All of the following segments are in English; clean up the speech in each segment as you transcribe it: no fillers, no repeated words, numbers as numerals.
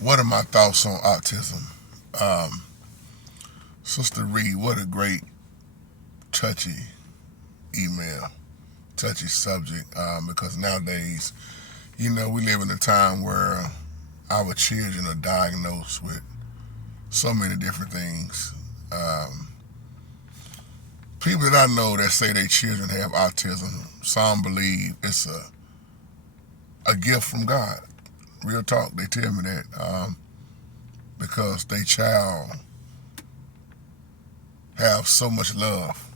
What are my thoughts on autism? Um, Sister Reed, what a great, touchy email, touchy subject. Because nowadays, we live in a time where our children are diagnosed with so many different things. Um, People that I know that say their children have autism, some believe it's a gift from God. Real talk, they tell me that because their child have so much love,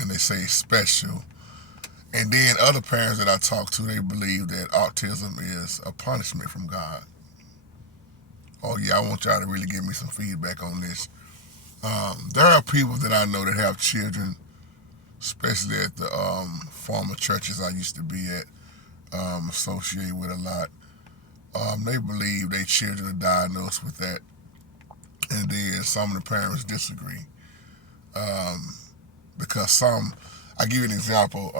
and they say it's special. And then other parents that I talk to, they believe that autism is a punishment from God. Oh yeah, I want y'all to really give me some feedback on this. There are people that I know that have children, especially at the former churches I used to be at, associated with a lot. They believe their children are diagnosed with that, and then some of the parents disagree. Um, because I give you an example.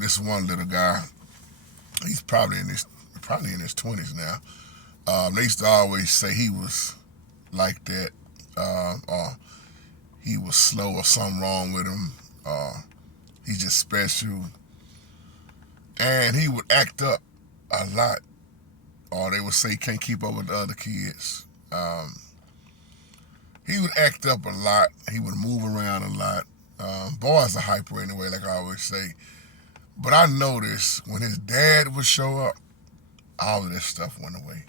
This one little guy, he's probably in his 20s now. They used to always say he was like that, or he was slow or something wrong with him. He's just special, and he would act up a lot, or they would say he can't keep up with the other kids. He would act up a lot. He would move around a lot. Boys are hyper anyway, like I always say. But I noticed when his dad would show up, all of this stuff went away.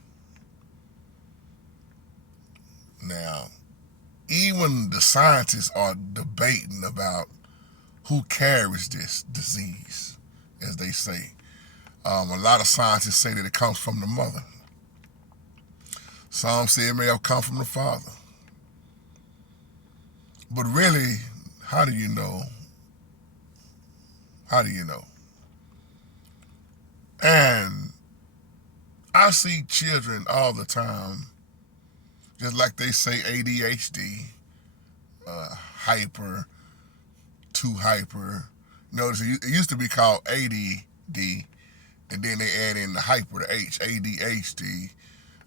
Now, even the scientists are debating about who carries this disease, as they say. A lot of scientists say that it comes from the mother. Some say it may have come from the father. But really, how do you know? How do you know? And I see children all the time, just like they say ADHD, hyper, too hyper. Notice it used to be called ADD, and then they add in the hyper, the H, ADHD.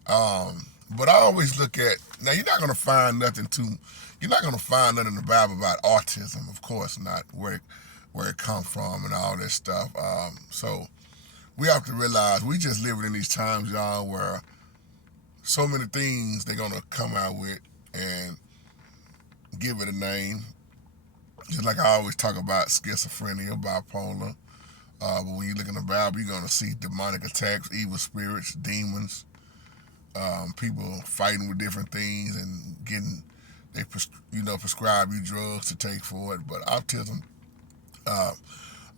But I always look at, now you're not gonna find nothing in the Bible about autism, of course not, where it comes from and all this stuff. So we have to realize we just living in these times, y'all, where so many things they're gonna come out with and give it a name. Just like I always talk about schizophrenia, bipolar. But when you look in the Bible, you're gonna see demonic attacks, evil spirits, demons, people fighting with different things and getting prescribe you drugs to take for it. But autism, uh,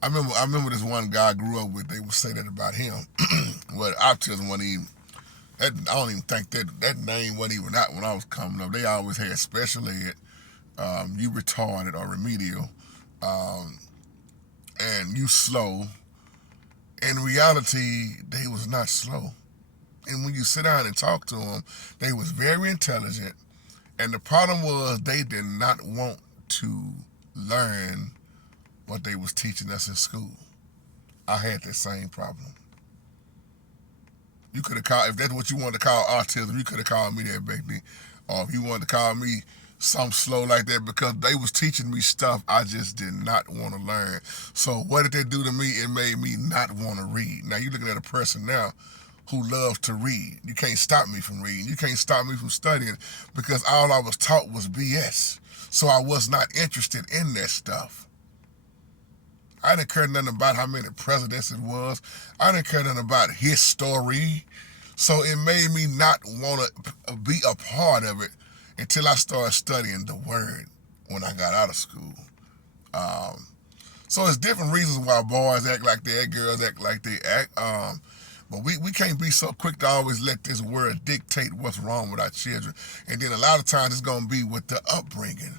I remember this one guy I grew up with. They would say that about him. Well, autism wasn't even. I don't even think that name wasn't even out when I was coming up. They always had special ed, you retarded or remedial, um, and you slow. In reality, they was not slow. And when you sit down and talk to them, they was very intelligent. And the problem was they did not want to learn what they was teaching us in school. I had that same problem. You could have called, if that's what you wanted to call autism, you could have called me that back then. Or if you wanted to call me something slow like that, because they was teaching me stuff I just did not want to learn. So what did they do to me? It made me not want to read. Now you're looking at a person now who loves to read. You can't stop me from reading. You can't stop me from studying, because all I was taught was BS. So I was not interested in that stuff. I didn't care nothing about how many presidents it was. I didn't care nothing about his story. So it made me not want to be a part of it until I started studying the word when I got out of school. Um, so it's different reasons why boys act like they act, girls act like they act. But we can't be so quick to always let this word dictate what's wrong with our children. And then a lot of times it's going to be with the upbringing.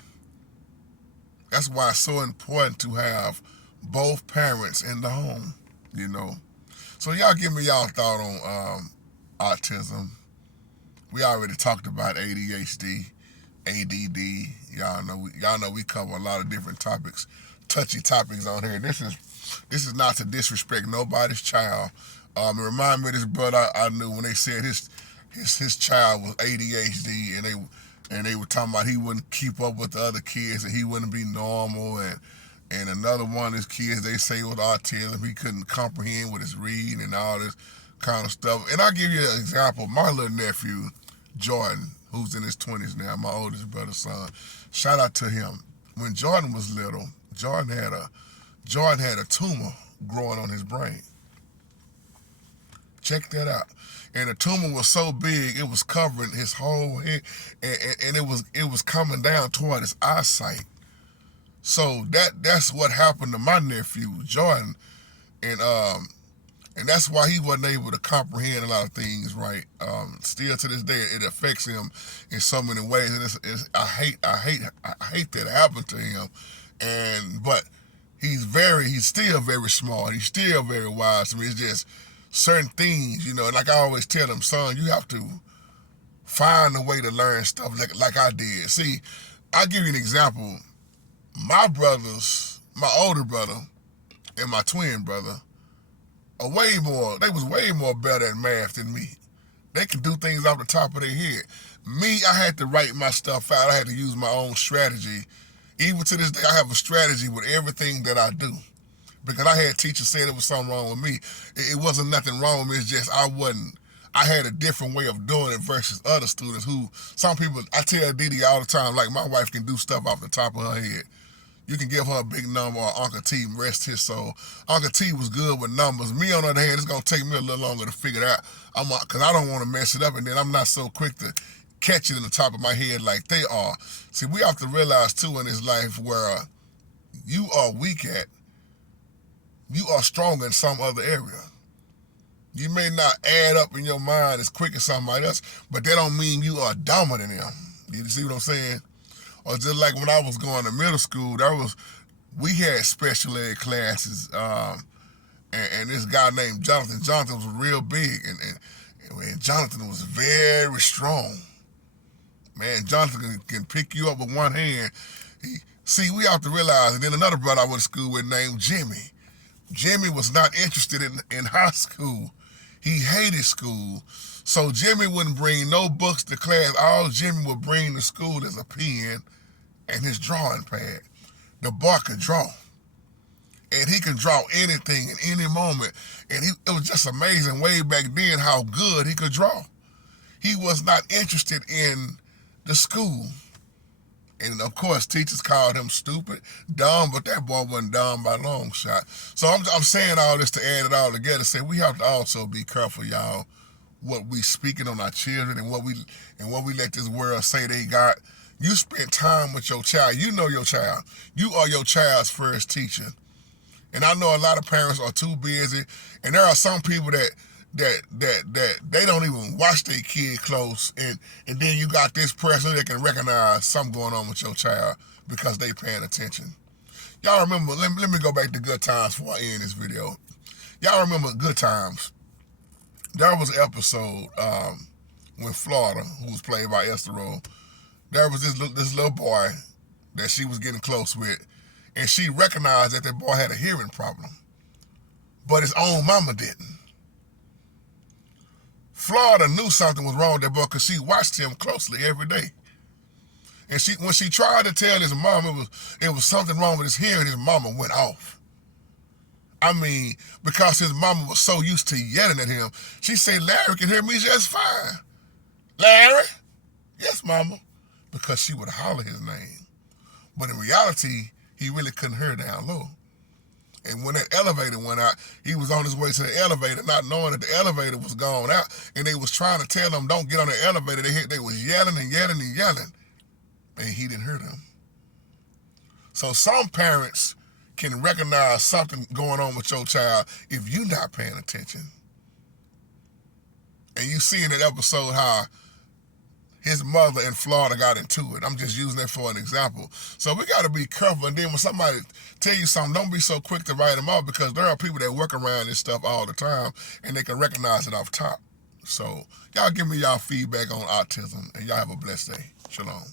That's why it's so important to have both parents in the home, you know. So y'all give me y'all thought on autism. We already talked about ADHD, ADD. Y'all know we cover a lot of different topics, touchy topics on here. This is not to disrespect nobody's child. It reminded me of this brother I knew when they said his child was ADHD, and they were talking about he wouldn't keep up with the other kids and he wouldn't be normal, and another one of his kids they say was autism. He couldn't comprehend with his reading and all this kind of stuff. And I'll give you an example. My little nephew, Jordan, who's in his 20s now, my oldest brother's son. Shout out to him. When Jordan was little, Jordan had a tumor growing on his brain. Check that out. And the tumor was so big it was covering his whole head, and it was coming down toward his eyesight. So that's what happened to my nephew Jordan, and that's why he wasn't able to comprehend a lot of things right. Still to this day, it affects him in so many ways, and I hate that happened to him. But he's still very smart. He's still very wise. I mean, it's just certain things, you know. And like I always tell him, son, you have to find a way to learn stuff like I did. See, I'll give you an example. My brothers, my older brother and my twin brother, they was way more better at math than me. They can do things off the top of their head. Me, I had to write my stuff out. I had to use my own strategy. Even to this day, I have a strategy with everything that I do. Because I had teachers say there was something wrong with me. It wasn't nothing wrong with me. It's just I had a different way of doing it versus other students who, some people, I tell Didi all the time, like my wife can do stuff off the top of her head. You can give her a big number, or Uncle T, rest his soul. Uncle T was good with numbers. Me, on the other hand, it's going to take me a little longer to figure it out. Because I don't want to mess it up, and then I'm not so quick to catch it in the top of my head like they are. See, we have to realize, too, in this life where you are weak at, you are strong in some other area. You may not add up in your mind as quick as somebody else, but that don't mean you are dumber than them. You see what I'm saying? Or just like when I was going to middle school, we had special ed classes, and this guy named Jonathan. Jonathan was real big, and Jonathan was very strong. Man, Jonathan can pick you up with one hand. We have to realize, and then another brother I went to school with named Jimmy. Jimmy was not interested in high school. He hated school. So Jimmy wouldn't bring no books to class. All Jimmy would bring to school is a pen and his drawing pad. The boy could draw. And he could draw anything in any moment. And it was just amazing way back then how good he could draw. He was not interested in the school. And of course, teachers called him stupid, dumb, but that boy wasn't dumb by a long shot. So I'm saying all this to add it all together. Say we have to also be careful, y'all, what we speaking on our children and what we let this world say they got. You spend time with your child. You know your child. You are your child's first teacher. And I know a lot of parents are too busy, and there are some people that they don't even watch their kid close, and then you got this person that can recognize something going on with your child because they paying attention. Y'all remember, let me go back to Good Times before I end this video. Y'all remember Good Times? There was an episode when Florida, who was played by Esther Roll, there was this little boy that she was getting close with, and she recognized that boy had a hearing problem, but his own mama didn't. Florida knew something was wrong with that boy because she watched him closely every day. And when she tried to tell his mom it was something wrong with his hearing, his mama went off. I mean, because his mama was so used to yelling at him, she said, "Larry can hear me just fine." "Larry?" "Yes, mama." Because she would holler his name. But in reality, he really couldn't hear down low. And when that elevator went out, he was on his way to the elevator, not knowing that the elevator was gone out. And they was trying to tell him, don't get on the elevator. They was yelling and yelling and yelling. And he didn't hear them. So some parents can recognize something going on with your child if you're not paying attention. And you see in that episode how his mother in Florida got into it. I'm just using that for an example. So we got to be careful. And then when somebody tell you something, don't be so quick to write them off, because there are people that work around this stuff all the time and they can recognize it off top. So y'all give me y'all feedback on autism, and y'all have a blessed day. Shalom.